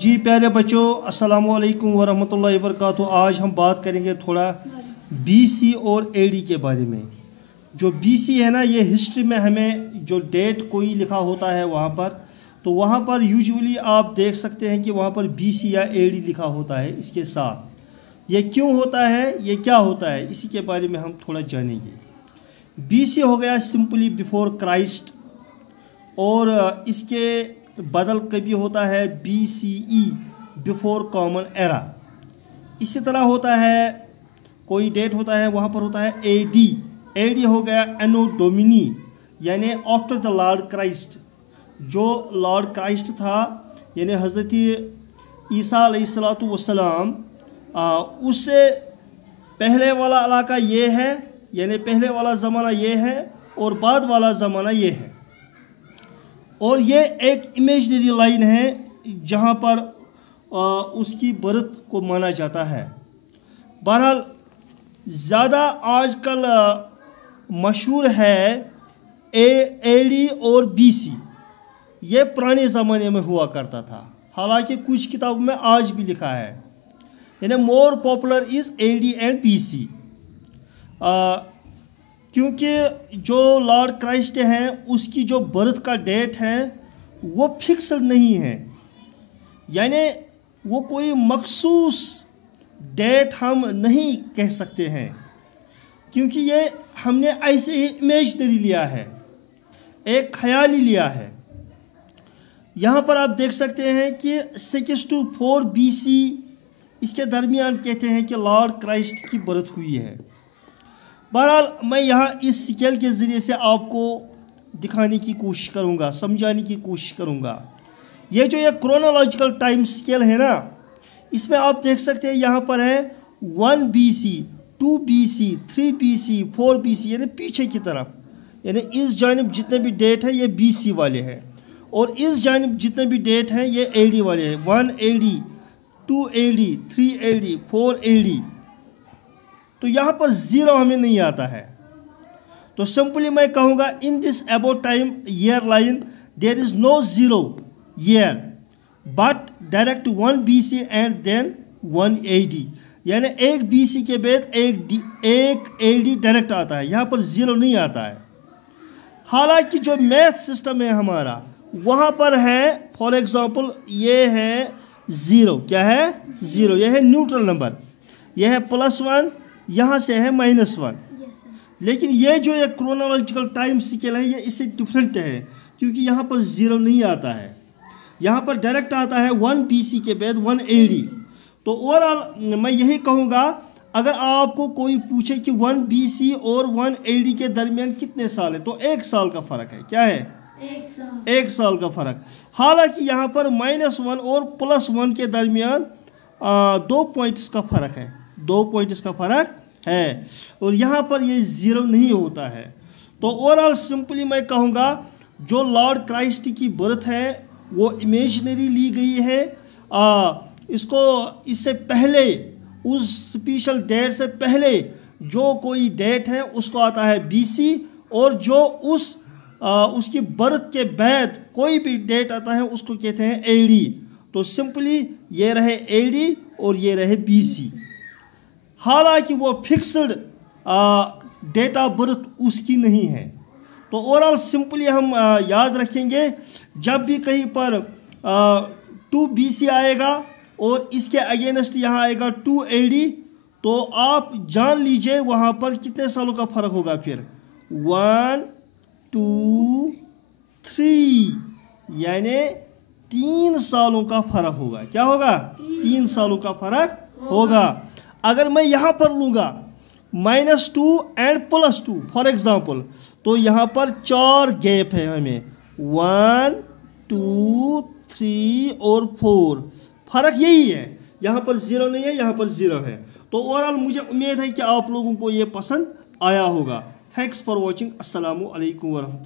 जी प्यारे बच्चों, अस्सलामु अलैकुम वरहमतुल्लाहि वबरकातुहू। आज हम बात करेंगे थोड़ा बीसी और एडी के बारे में। जो बीसी है ना, ये हिस्ट्री में हमें जो डेट कोई लिखा होता है वहाँ पर, तो वहाँ पर यूजुअली आप देख सकते हैं कि वहाँ पर बीसी या एडी लिखा होता है इसके साथ। ये क्यों होता है, ये क्या होता है, इसी के बारे में हम थोड़ा जानेंगे। बीसी हो गया सिंपली बिफोर क्राइस्ट, और इसके बदल कभी होता है BCE बिफोर कॉमन एरा। इसी तरह होता है कोई डेट होता है वहाँ पर होता है AD हो गया एनो डोमिनी, यानी आफ्टर द लॉर्ड क्राइस्ट। जो लॉर्ड क्राइस्ट था यानी हज़रत ईसा अलैहिस्सलातु वस्सलाम, उससे पहले वाला इलाका ये है, यानी पहले वाला ज़माना ये है और बाद वाला ज़माना ये है। और ये एक इमेजनरी लाइन है जहाँ पर उसकी बर्थ को माना जाता है। बहरहाल ज़्यादा आजकल मशहूर है AD और BC। ये पुराने ज़माने में हुआ करता था, हालांकि कुछ किताबों में आज भी लिखा है, यानी more popular is AD and BC। क्योंकि जो लॉर्ड क्राइस्ट हैं उसकी जो बर्थ का डेट है वो फिक्स्ड नहीं है, यानी वो कोई मखसूस डेट हम नहीं कह सकते हैं, क्योंकि ये हमने ऐसे ही इमेजनरी लिया है, एक ख्याली लिया है। यहाँ पर आप देख सकते हैं कि 6 to 4 BC इसके दरमियान कहते हैं कि लॉर्ड क्राइस्ट की बर्थ हुई है। बहरहाल मैं यहाँ इस स्केल के ज़रिए से आपको दिखाने की कोशिश करूँगा, समझाने की कोशिश करूँगा। ये जो ये क्रोनोलॉजिकल टाइम स्केल है ना, इसमें आप देख सकते हैं यहाँ पर है 1 BC, 2 BC, 3 BC, 4 BC, यानी पीछे की तरफ, यानी इस जानिब जितने भी डेट हैं ये BC वाले हैं, और इस जानिब जितने भी डेट हैं ये AD वाले हैं। 1 AD, 2 AD, 3 AD, 4 AD। तो यहाँ पर ज़ीरो हमें नहीं आता है, तो सिंपली मैं कहूँगा in this about time year line there is no zero year but direct 1 BC and then 1 AD, यानी एक BC के बाद एक AD डायरेक्ट आता है, यहाँ पर ज़ीरो नहीं आता है। हालांकि जो मैथ सिस्टम है हमारा वहाँ पर है, फॉर एग्ज़ाम्पल ये है ज़ीरो, क्या है ज़ीरो, यह है न्यूट्रल नंबर, यह है +1, यहाँ से है -1। लेकिन ये जो एक क्रोनोलॉजिकल टाइम स्केल है ये इससे डिफरेंट है, क्योंकि यहाँ पर ज़ीरो नहीं आता है, यहाँ पर डायरेक्ट आता है 1 BC के बाद 1 AD। तो ओवरऑल मैं यही कहूँगा, अगर आपको कोई पूछे कि 1 BC और 1 AD के दरमियान कितने साल है, तो 1 साल का फ़र्क है। क्या है? 1 साल का फ़र्क। हालांकि यहाँ पर -1 और +1 के दरमियान 2 पॉइंट्स का फ़र्क है, 2 पॉइंट्स का फ़र्क है, और यहाँ पर ये ज़ीरो नहीं होता है। तो ओवरऑल सिंपली मैं कहूँगा जो लॉर्ड क्राइस्ट की बर्थ है वो इमेजनरी ली गई है। इससे पहले, उस स्पेशल डेट से पहले जो कोई डेट है उसको आता है BC, और जो उसकी बर्थ के बाद कोई भी डेट आता है उसको कहते हैं AD। तो सिंपली ये रहे AD और ये रहे BC। हालांकि वो फिक्स्ड डेट ऑफ बर्थ उसकी नहीं है। तो ओवरऑल सिंपली हम याद रखेंगे, जब भी कहीं पर 2 BC आएगा और इसके अगेंस्ट यहाँ आएगा 2 AD, तो आप जान लीजिए वहाँ पर कितने सालों का फ़र्क होगा। फिर 1 2 3, यानी 3 सालों का फ़र्क होगा। क्या होगा? 3 सालों का फ़र्क होगा। अगर मैं यहाँ पर लूँगा -2 एंड +2 फॉर एग्ज़ाम्पल, तो यहाँ पर 4 गैप है हमें, 1 2 3 और 4। फ़र्क यही है, यहाँ पर ज़ीरो नहीं है, यहाँ पर ज़ीरो है। तो ओवरऑल मुझे उम्मीद है कि आप लोगों को ये पसंद आया होगा। Thanks for watching. अस्सलामु अलैकुम वरहमतुल्लाह।